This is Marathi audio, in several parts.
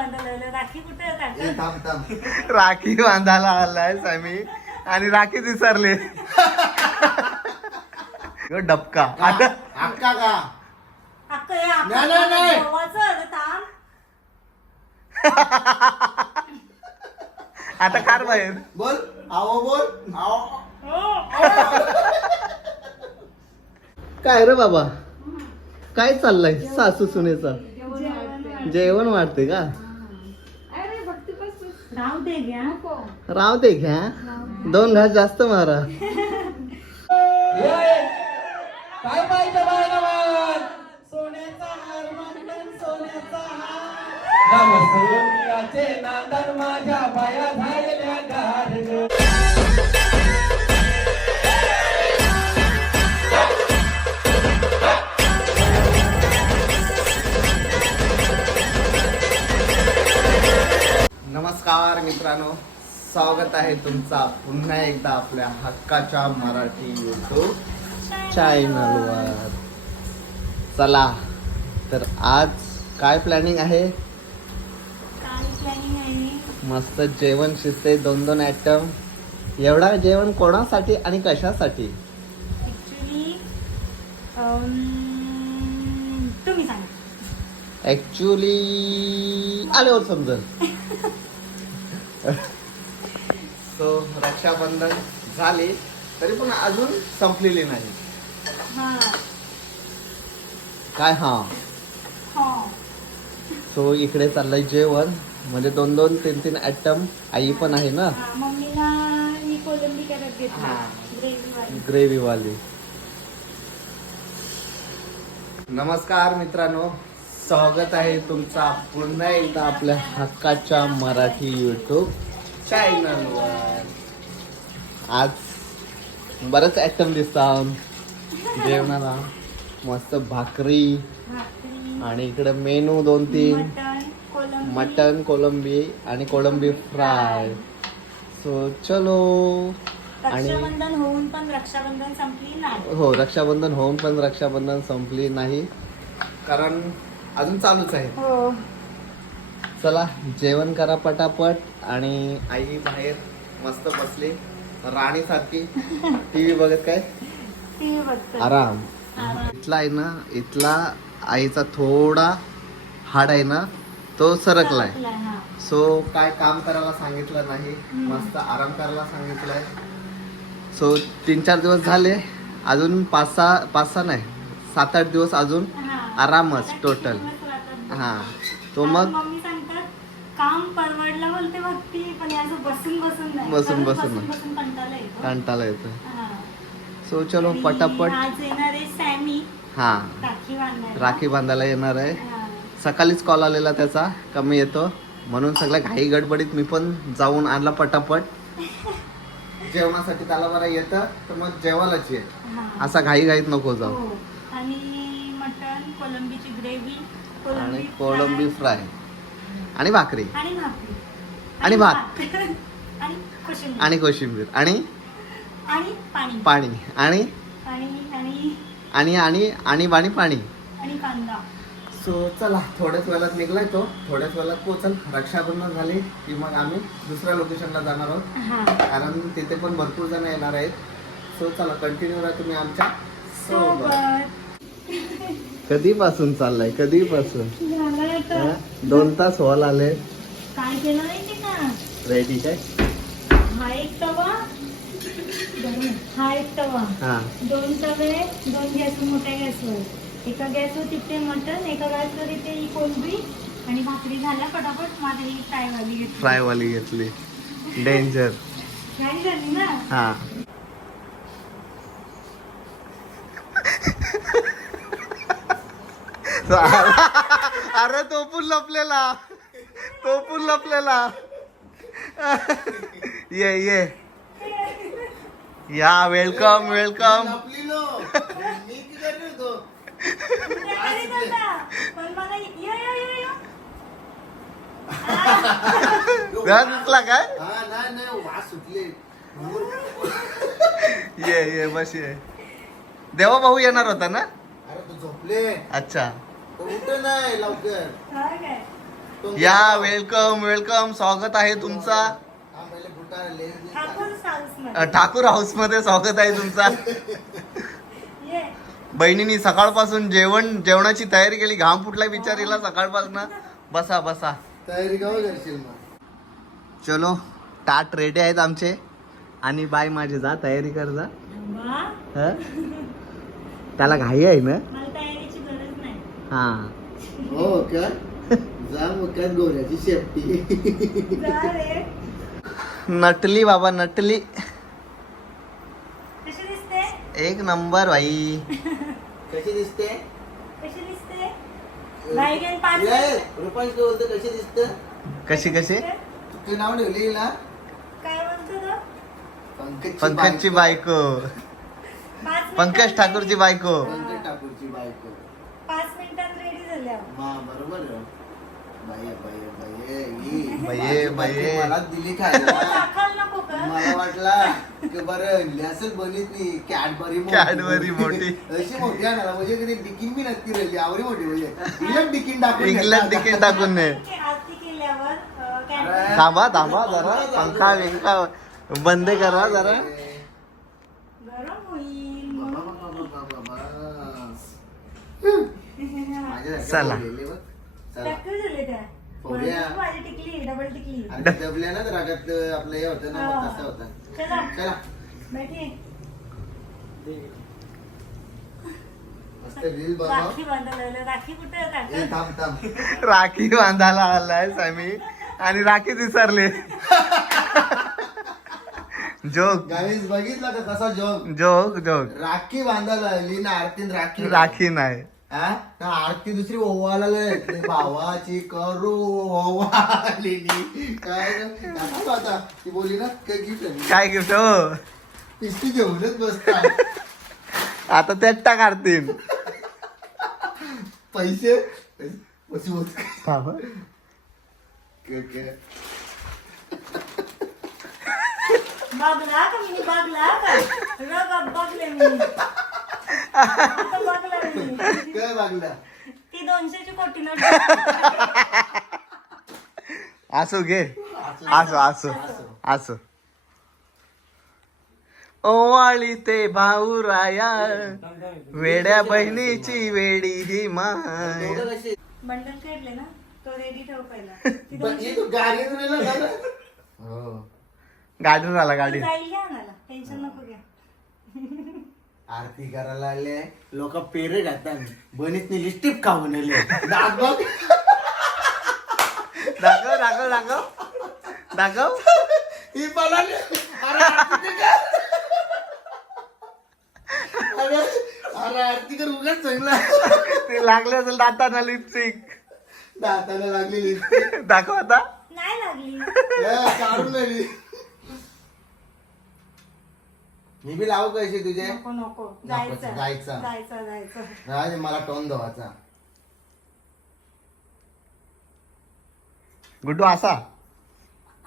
बांधायला राखी कुठे? थांब थांब. राखी बांधायला आलाय सॅमी. आणि राखी विसरले. डबका. आता अक्का का? अक्का हे अक्का नाही, नाही, नाही. भावाचं आहे रे, थांब. आता कार बाहेर. बोल. आओ बोल. आओ काय रे बाबा? काय चाललंय सासू सुनेचा? जेवण वाटते का? राहू दे घ्या राव दे घ्या दोन घास जास्त मारा. काय पाहिजे सोन्याचा हार सोन्याचा हार. माझ्या बाया झालेल्या नमस्कार मित्रांनो स्वागत आहे तुमचा पुन्हा एकदा आपल्या हक्काच्या मराठी युट्यूब चॅनलवर चला तर आज काय प्लॅनिंग आहे? मस्त जेवण शिजते दोन दोन ॲटम एवढा जेवण कोणासाठी आणि कशासाठी? ॲक्च्युली आल्यावर समजल. सो रक्षाबंधन झाले तरी पण अजून संपलेली नाही. हा. काय? हा. हा. सो इकडे चाललंय जेवण. म्हणजे दोन दोन तीन तीन ॲटम आई पण आहे ना? ग्रेव्हीवाली. नमस्कार मित्रांनो. स्वागत आहे तुमचा पुन्हा एकदा आपल्या हक्काच्या मराठी युट्यूब चॅनलवर आज बरंच ॲटम दिसतात जेवणाला मस्त भाकरी आणि इकडे मेनू दोन तीन. मटन कोलंबी आणि कोलंबी फ्राय. सो चलो. आणि रक्षाबंधन होऊन पण रक्षाबंधन संपली नाही. हो रक्षाबंधन होऊन पण रक्षाबंधन संपली नाही. कारण अजून चालूच आहे. हो. चला जेवण करा पटापट आणि आई बाहेर मस्त बसली. राणी सारखी टीव्ही बघत काय? टीव्ही बघतो. आराम. इथला आहे ना इथला आईचा थोडा हाड आहे ना तो सरकलाय. सो काय काम करायला सांगितलं नाही मस्त आराम करायला सांगितलंय. सो तीन चार दिवस झाले अजून पाच सहा पाच सहा नाही सात आठ दिवस अजून. आरामच टोटल? हा. तो मग? मम्मी सांगतात काम परवडलं बोलते भक्ती पण हे असं बसून बसून नाही. बसून- बसून. कंटाळा येतो. कंटाळा येतो. हा. सो चलो आणि पटापट. आज येणार आहे सॅमी. हा. राखी बांधायला. राखी बांधायला येणार आहे. हा. सकाळीच कॉल आलेला त्याचा. कमी येतो. म्हणून सगळ्या घाई गडबडीत मी पण जाऊन आणला पटापट. जेवणासाठी त्याला बरं येतं तर मग जेवायलाच ये. हा. असा घाई घाईत नको जाऊ. हो. आणि मटन कोलंबीची ग्रेव्ही आणि कोळंबी फ्राय. आणि भाकरी. आणि भाकरी. आणि भात. आणि कोशिंबीर. आणि कोशिंबीर. आणि? आणि पाणी. पाणी. आणि? आणि? आणि आणि आणि पाणी आणि कांदा. सो चला थोड्याच वेळात निघलाय तो. थोड्याच वेळात पोचल रक्षाबंधन झाली की मग आम्ही दुसऱ्या लोकेशनला जाणार आहोत. कारण तिथे पण भरपूर जण येणार आहेत. सो चला कंटिन्यू राहा तुम्ही आमच्यासोबत. कधीपासून चाललाय? कधीपासून? झालं आता. हा? दोन तास व्हायला आले. काय केलं माहिती का? रेडी काय? हा एक तवा. हा एक तवा. हा. दोन तवे दोन गॅस मोठ्या गॅसवर. एका गॅसवर तिथे मटन एका गॅसवर इथे ही कोलबी. आणि भाकरी झाल्या पटापट माझी ही फ्रायवाली घेतली. फ्राय वाली घेतली. डेंजर झाली ना? हा. अरे तो पण लपलेला. तो पण लपलेला. ये ये. या वेलकम वेलकम दिसला काय? हा नाही नाही वास सुटले. ये ये बस ये. देवा भाऊ येणार होता ना? अरे तू झोपले. अच्छा. उठ नाही लवकर. हा काय? या वेलकम वेलकम स्वागत आहे तुमचा. हा. ठाकूर हाऊसमध्ये. स्वागत आहे तुमचा. ये. बहिणीनी सकाळपासून जेवण जेवणाची तयारी केली. घाम फुटलाय बिचारीला सकाळपासून. बसा बसा. तयारी केव्हा करशील मग? चलो ताट रेडी आहेत आमचे. आणि बाय माझी जा तयारी कर जा. ह? त्याला घाई आहे ना मला तयारीची गरज नाही हा. हो का? जा मग काय गोऱ्याची शेपटी. नटली बाबा नटली. कशी दिसते? एक नंबर भाई कशी दिसते? कशी दिसते? बाई घेऊन पाच रुपांश बोलतो कशी दिसते? कशी कशी? तू नाव ठेवली ना? काय म्हणतो तो? पंकज पंकजची बायको. पंकज ठाकूरची बायको. पंकज ठाकूरची बायको पाच मिनिटात रेडी झाल्या हा बरोबर. बाये बाये ही. मला दिली खायला. दाखल नको का? मला वाटला की बरं लॅसल बनीतली कॅडबरी मोठी. कॅडबरी मोठी. अशी मोठी आणाला म्हणजे कधी डिकिन बी नक्की राहिली आवडी मोठी म्हणजे. इंग्लंड डिकिन टाकून इंग्लंड. तिकीट टाकून ने की आरती केल्यावर अं, कॅन्टीन- थांबा थांबा जरा. पंखा बिंखा बंद करा जरा. गरम होईल बाबा, बाबा, बाबा, बाबा. माझ्या चला. टक्कर झाले माझी टिकली डबल टिकली. दबल्या ना रागात आपलं हे होतं ना मग तसं होतं. चला. चला. बैठे. मस्त रील बाबा राखी बांधायला राखी कुठे ए, काढतात थांब थांब. राखी बांधायला आलाय सामी. आणि राखी विसरले. जोक. गावीस बघितलं का कसा जॉब जोक जोक. राखी बांधायला आली ना आरतीन राखी. राखी नाही. हा ना आरती दुसरी ओवाला. भावाची करू ओवाली काय आता. ती बोलली ना काय गिफ्ट काय गिफ्ट हो? पिस्ती घेऊनच बसतात. आता तेट्टा काढतील पैसे? पैसे बघला का मी? बघला का? रग बघला मी. काय लागला ती दोनशेची कोटी नोट. असो घे. असो असो असो. ओवाळी ते भाऊ राया वेड्या बहिणीची वेडी ही माय. बंडल काढले ना तो रेडी ठेव पहिला. ती दोनशे गाडी जाईल घ्या आणायला. टेन्शन नको घ्या आरती करायला आले लोक पेरे घातात बनीत लिस्टिप खाऊन आले. दात बघ. दाखव दाखव दाखव दाखव ही पळाली अरे आरती कर. अरे अरे आरती कर उगाच चांगला. ते लागले असेल दाताना लिपस्टिक दाताला लागली लिस्टिप नाही दाखव आता. लागली. काढून आली मी बी लावू कशी तुझे? नको नको. नको, जायचं. जायचं. जायचं जायचं. राज मला टोन धवाचा गुड्डू असा.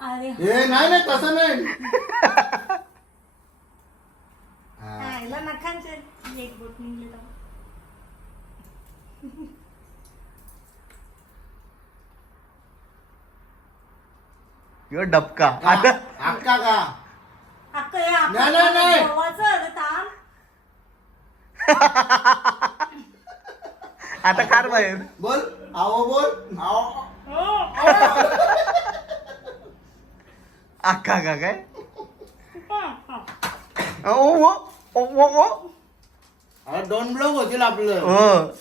अरे हे. नाही नाही तसं नाही. हा. आईला नखांचे एक बोट निघले तर. किंवा डबका. अक्का का? अक्क हे नाही, नाही, नाही. आता कार बाहेर बोल आओ बोल आओ अक्का का काय. ओ ओ ओ ओ ओ. अरे दोन ब्लॉक होतील आपलं. हो.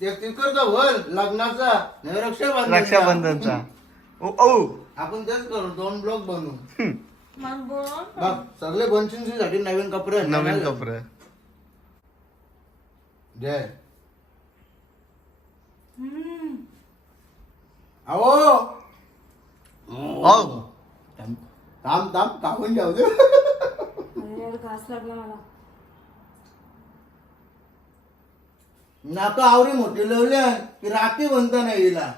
बोल लग्नाचा. नाही रक्षाबंधन रक्षाबंधनचा. ओ ओ. आपण तेच करू दोन ब्लॉक बनवू. बघ सगळे साठी नवीन कपडे आहेत. नवीन कपडे. जय हम्म. आओ ओ थांब थांब कापून जाऊ दे. घास लागला मला. नाका आवरी मोठी लावल्या की राखी बनता नाही हिला.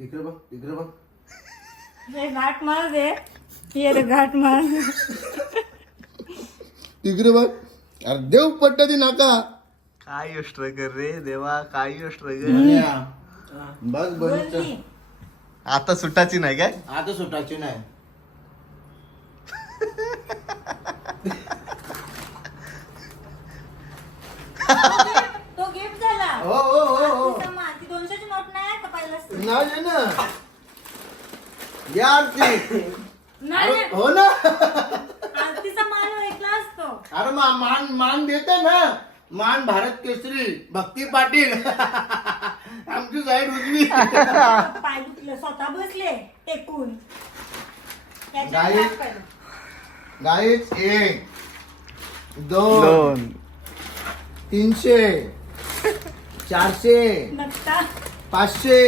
तिकडे बघ तिकडे बघ. हे घाट मार दे. ये रे घाट मार तिकडे बघ. अरे देव पट्ट ती नाका. काय स्ट्रगल रे देवा काय स्ट्रगल बघ बोलली. आता सुटाची नाही काय? आता सुटायची नाही. तो गिफ्ट झाला. हो हो हो हो तिचा मान. ती दोनशेची नोट नाही का पहिलाच ती? नाही ना. यार ती नाही अरे, नाही. हो ना. आरतीचा मान ऐकला असतो. अरे मा- मान मान देते ना. मान भारत केसरी भक्ती पाटील. आमची साईड उजवी. पाय दुखले स्वतः बसले टेकून. त्याच्यावर. हात. गाईच एक दोन दोन. तीनशे चारशे नक्का पाचशे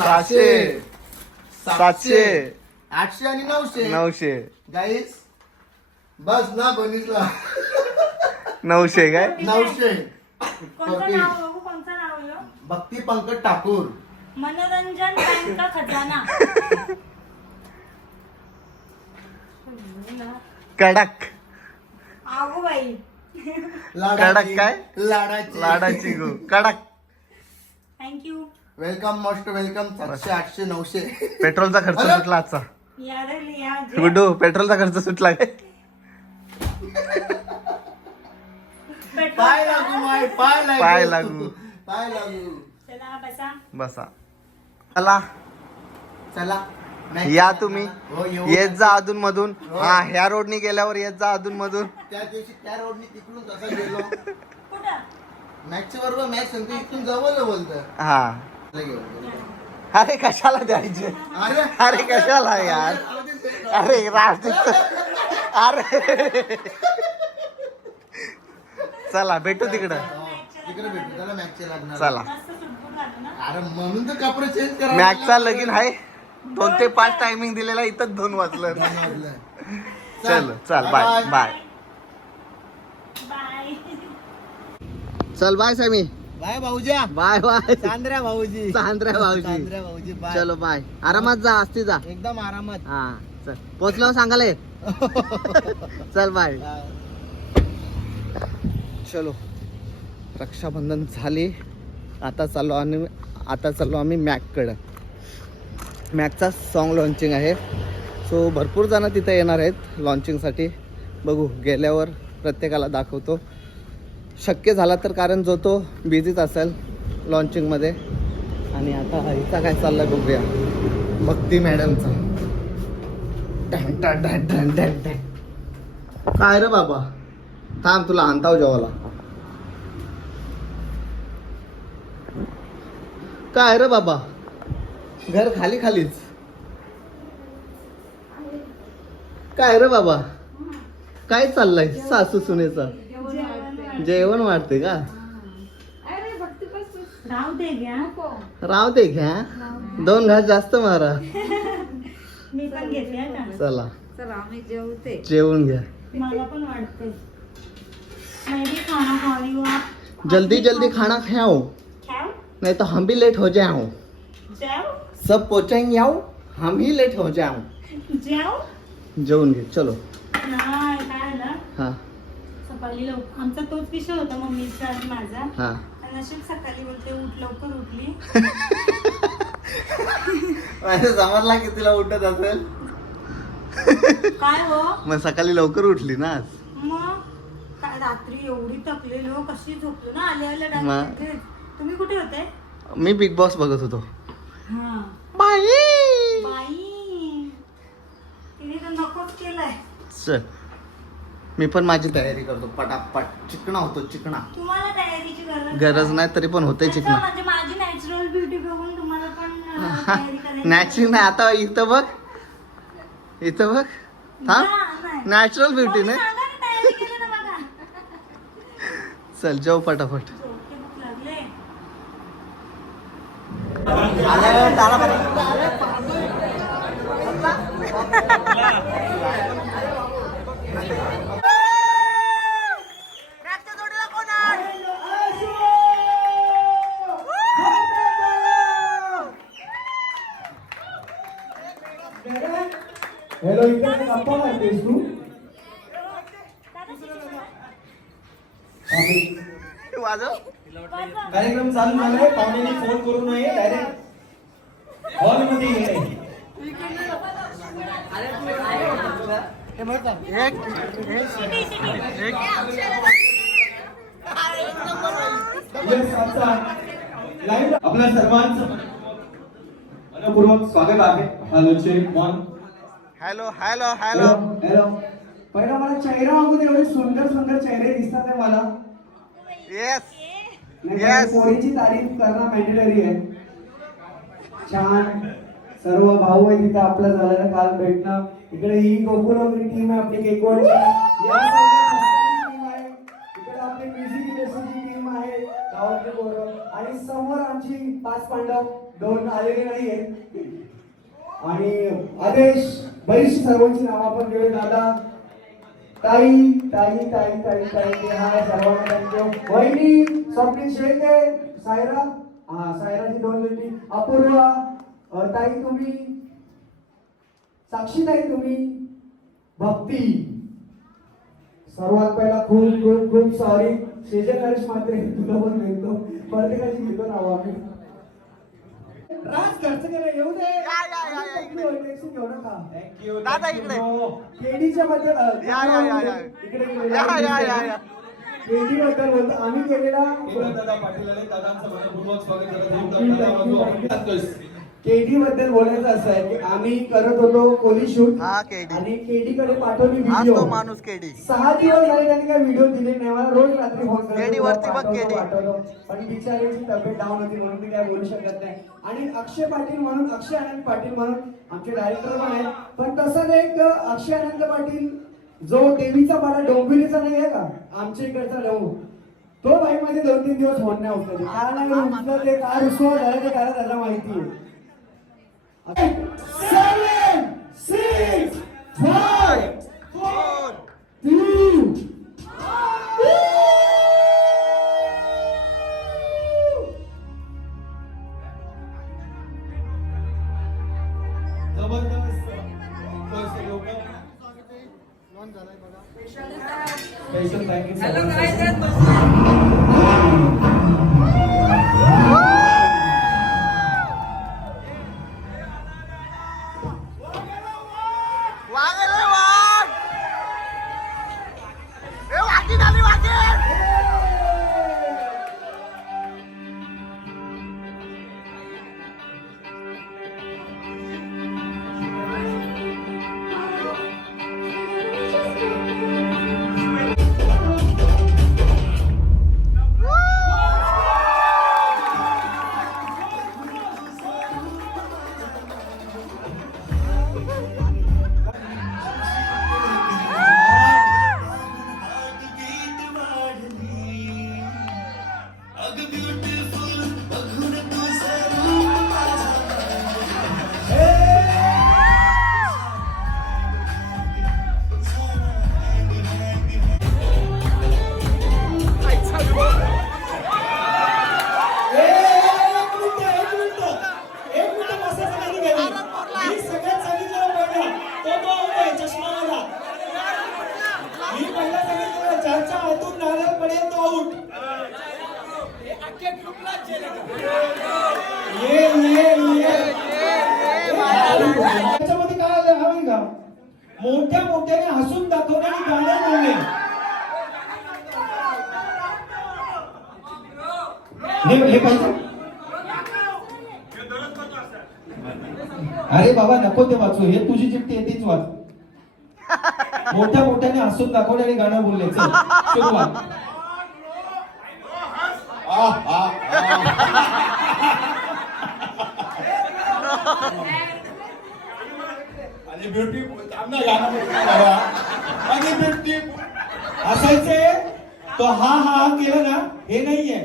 सहाशे. सातशे. आठशे आणि नऊशे. नऊशे. गाईस बस ना बनीसला. नऊशे काय? नऊशे. कोणतं कॉपी. नाव बघू? कोणतं नाव आहे हो? भक्ती पंकज ठाकूर. मनोरंजन बँक का खजाना? कडक. बाई. लाडाची. काय? लाडाची. लाडाची गो. कडक. थँक्यू वेलकम मोस्ट वेलकम सातशे आठशे नऊशे. पेट्रोलचा खर्च! सुटला आजचा. या रे लिया जे. गुड्डू पेट्रोलचा खर्च सुटला पाय? लागू माय पाय लागू. पाय लागू. पाय लागू. चला बसा. बसा. चला. चला. या तुम्ही. हो येत जा अधून मधून हा ह्या रोडनी गेल्यावर येत जा अधून मधून त्या दिवशी त्या रोडनी तिकडून कसं गेलो. कुठं? मॅच बरोबर मॅच सांगतो इथून जवळ बोलतं हा. अरे कशाला द्यायचे? अरे अरे कशाला यार? अरे राजदूत अरे चला भेटू तिकडं. तिकडे भेटू त्याला मॅचचे लागणार. चला. अरे म्हणून तर कपडे चेंज करा मॅचचा लगीन आहे दोन ते पाच टायमिंग दिलेला इथं दोन वाजलं. चल चल बाय बाय बाय चल बाय समी बाय भाऊजा. Bye bye. चांद्र्या भाऊजी. चांद्र्या भाऊजी. चांद्र्या भाऊजी बाय. चलो बाय. आरामात जा असती जा. एकदम आरामात. हा चल. पोचल्यावर सांगायला ये. चल बाय. चलो. रक्षाबंधन झाली. आता चाललो आणि आता चाललो आम्ही मॅककडं. मॅकचा सॉन्ग लॉन्चिंग आहे. सो भरपूर जण तिथे येणार आहेत लॉन्चिंगसाठी बघू गेल्यावर प्रत्येकाला दाखवतो. शक्य झाला तर कारण जो तो बिझीच असेल लॉन्चिंगमध्ये आणि आता हिचा काय चाललाय बघूया. भक्ती मॅडमचा टन टन टन टन टन टन. काय रे बाबा? थांब तुला आणताव जेवाला काय रे बाबा? घर खाली खालीच. काय रे बाबा? काय चाललंय सासू सुनेचा? जेवण वाटते का? दे घ्या राव दे घ्या दोन घास जास्त मारा. मी पण घेते चला. चला जेवते. जेवून घ्या. मला पण वाटते मैं भी खाना खा रही हूँ आप जल्दी जल्दी खाना खाओ नहीं तो हम भी लेट हो जाओ जाओ सब पहुंचेंगे आओ हम ही लेट हो जाओ जाओ जेवून घे चलो. हा. सकाळी लवकर आमचा तोच विषय होता मम्मीचा आणि माझा. हा. आणि नशीब सकाळी बोलते उठ लवकर उठली. माझ्या समजला की तिला उठत असेल. काय हो? मग सकाळी लवकर उठली ना आज? मग? काय रात्री एवढी थकलेलो कशी झोपलो ना? आले आले मग? डायरेक्ट तुम्ही कुठे होते? मी बिग बॉस बघत होतो. हा. बाई! बाई! तिने तर नकोच केलाय. चल. मी पण माझी तयारी करतो पटापट. चिकणा होतो चिकणा. तुम्हाला तयारीची गरज गरज नाही तरी पण होते अच्छा, चिकणा. म्हणजे माझी नॅचरल ब्युटी बघून तुम्हाला पण अं, तयारी करायची नॅचरल नाही. आता इथं बघ. इथं बघ. हा? नाही. नॅचरल ब्युटी नाही. सांगा ना तयारी केली ना बघा. चल जेव पटापट. झोपते भूक लागले हॅलो इकडे गप्पा मारतेस तू दादा, किती जण? कार्यक्रम चालू झालाय पाहुण्याने फोन करू नये डायरेक्ट हॉलमध्ये ये. Yes, आमचा live आपल्या सर्वांचं मनपूर्वक स्वागत आहे. Hello check one hello hello hello hello पहिला मला चेहरा अगोदर एवढे सुंदर सुंदर चेहरे दिसतात मला. Yes Yes. पोरीची तारीफ करणं मॅन्डेटरी आहे. छान. सर्व भाऊ आहे तिथे आपलं झालेलं काल भेटणं. इकडे ही गोकुलवरी टीम आहे आपली आहे. इकडे आपली म्युझिक इंडस्ट्रीची टीम आहे गावातली पोरं. आणि समोर आमची पाच पांडव दोन आलेले नाही आहेत. आणि आदेश बरीचशी सर्वांची नावं आपण घेऊया दादा ताई ताई ताई ताई ताई ते हाय सर्वांना थँक्यू वहिनी स्वप्नील शेंगे सायरा हा सायराची दोन मिनिटी अपूर्वा अ, ताई तुम्ही साक्षी ताई तुम्ही भक्ती. सर्वात पहिला खूप खूप खूप सॉरी शेजे नरेश मात्रे तुला पण भेटतो प्रत्येकाची घेतो नाव हो आम्ही. राज घरचं केलं येऊ दे घेऊ नका थँक्यू दादा इकडे. केडीच्या बद्दल अ, या, या, या, या. इकडे इकडे. या, या, या, या. केडी बद्दल बोलतो आम्ही केलेला दादा पाटील दादांचं मनपूर्वक स्वागत करत आहे केडी बद्दल बोलायचं असं आहे की आम्ही करत होतो कोली शूट हा. आणि केडी कडे पाठवली व्हिडिओ तो माणूस केडी सहा दिवस झाले त्यांनी काय व्हिडिओ दिले नाही. मला रोज रात्री फोन केडी होता, वरती बघ, केडी. पण बिचारीची तब्येत डाऊन होती म्हणून मी काय बोलू शकत नाही. आणि अक्षय पाटील म्हणून अक्षय आनंद पाटील म्हणून आमचे डायरेक्टर पण आहेत. पण तसंच एक अक्षय आनंद पाटील जो देवीचा पाडा डोंबिवलीचा नाही आहे का? आमच्या इकडचा डोंब तो भाई मध्ये दोन तीन दिवस फोन नाही उचलले कारण काय रुसवा झालं ते त्याला त्याला माहिती आहे. Seven, six, five, four, three. Hello guys the beauty. हे- पाहिजे अरे बाबा नको ते वाचू. हे तुझी चिठ्ठी आहे तीच वाच. मोठ्या मोठ्याने हसून दाखवले आणि गाणं बोलले. सुरुवात. आणि ब्युटी गाणं बाबा. ब्युटी तो हा हा हा केलं ना हे नाहीये.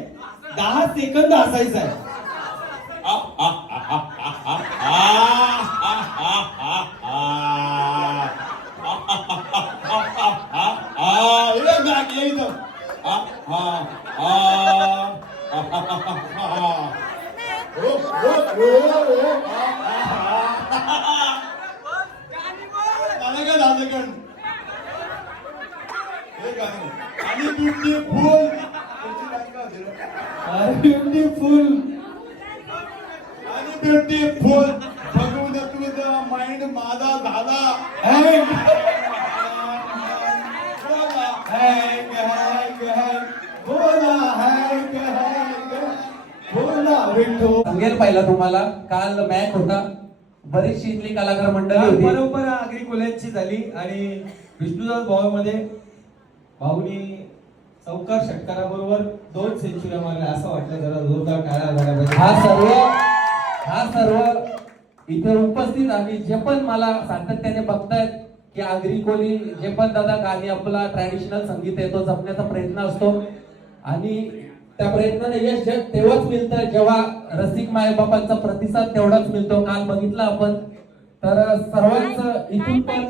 दहा सेकंद हसायचं आहे. आणि line गा. ब्युटिफुल आणि ब्युटिफुल बघून तुझं माइंड माझा झाला. हँग बोला हँग हँग हँग बोला हँग हँग बोला विठो सांगेल पाहिला तुम्हाला काल मॅच होता. बरीचशी इथली कलाकार मंडळी होती. बरोबर आगरी कोल्यांची झाली आणि विष्णुदास भाऊ मध्ये भाऊनी चौकार षटकाराबरोबर दोन सेंचुऱ्या मारल्या असं वाटलं जरा जोरदार टाळ्या झाल्या पाहिजे. हा सर्व हा सर्व इथे उपस्थित आणि जे पण मला सातत्याने बघतायत की आगरी कोली जे पण दादा गाणी आपला ट्रॅडिशनल संगीत आहे तो जपण्याचा प्रयत्न असतो. आणि त्या प्रयत्नाने यश तेव्हाच मिळतं जेव्हा रसिक मायबापांचा प्रतिसाद तेवढाच मिळतो. काल बघितलं आपण. तर सर्वांचं इथून पण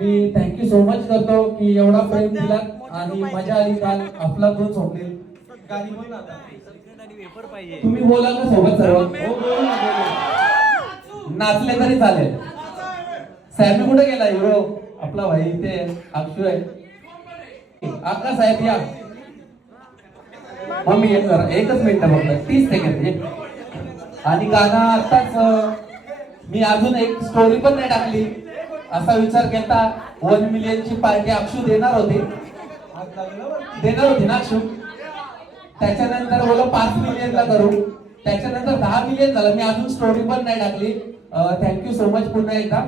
मी थँक्यू सो मच करतो की एवढा प्रेम दिला आणि मजा आली काल आपला दोन सोडले गाणी बोल ना आता. तुम्ही बोला ना सोबत सर्व. हो. नाचले तरी चालेल. सॅमी कुठे गेला हिरो आपला भाई इथे अक्षू आहे. आका साहेब या. मम्मी एक करा एकच मिनिट फक्त. तीस सेकंड आणि गाणं आताच मी अजून एक स्टोरी पण नाही टाकली. असा विचार केला वन मिलियन ची पार्टी अक्षू देणार होती. देणार होती ना त्याच्यानंतर बोला पाच मिलियन ला करू. त्याच्यानंतर दहा मिलियन झालं. मी अजून स्टोरी पण नाही टाकली. थँक्यू सो मच पुन्हा एकदा.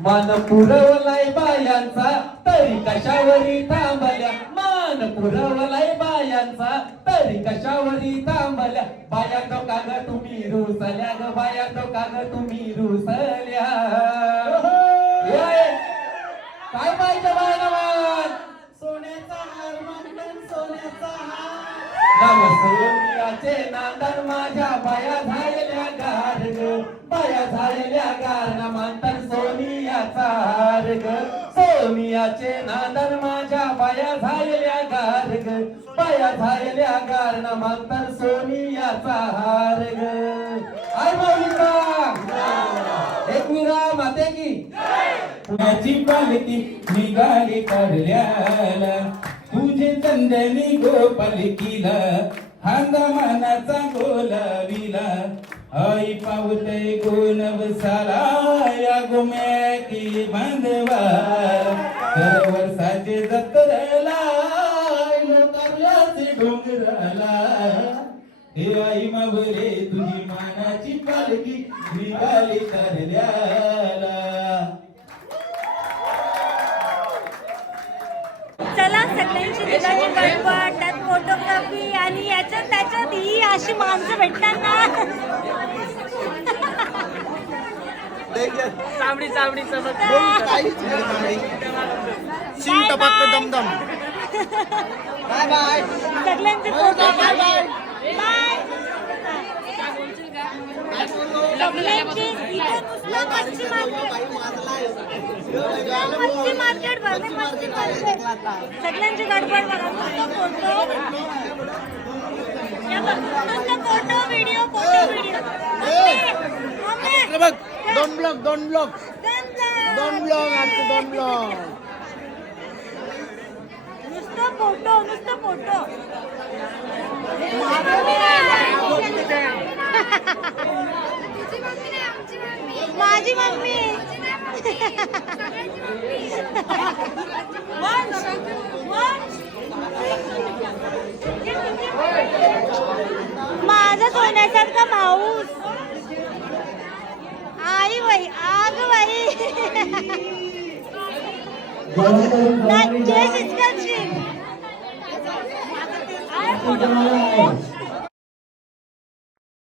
मान पुरवलाय बायांचा तरी कशावरी थांबल्या? मान पुरवलाय बायांचा तरी कशावरी थांबल्या? बाया तो काग तुम्ही रुसल्या ग बाया तो काग तुम्ही रुसल्या. काय पाहिजे मान? सोन्याचा हार मांडन सोन्याचा हार. गाव सोनियाचे नांदन माझ्या बाया झालेल्या गार ग. बाया झालेल्या गार ना मांडन सोनियाचा हार ग. सोनियाचे नांदन माझ्या बाया झालेल्या गार ग. बाया झालेल्या गार ना मांडन सोनियाचा हार ग. आय माऊलीचा एक विरा माते की? पुण्याची पालखी निघाली काढल्याला. तुझे चंदनी गोपालकीला हांदा मानाचा गोलाविला. आई पावते गोनवसाला या गोम्याकी बांधवा तर वर्षाचे जत्रला डोंगराला. हे आई मावरे तुझी मानाची पालखी निघाली काढल्या चला सगळ्यांची गडबड त्यात फोटोग्राफी आणि याच्यात त्याच्यात ही अशी माणसं भेटतात ना. सिंग टपक दमदम. बाय बाय सगळ्यांचे फोटो सगळ्यांची सगळ्यांची गडबड बघा नुसतं फोटो नुसतं फोटो व्हिडिओ फोटो व्हिडिओ बघ दोन ब्लॉक दोन ब्लॉक दोन ब्लॉक आणतो दोन ब्लॉक नुसतं फोटो नुसतं फोटो माझी मम्मी. माझा सोन्यासारखा भाऊस. आई बाई आग बाई. ना जय शिचकाची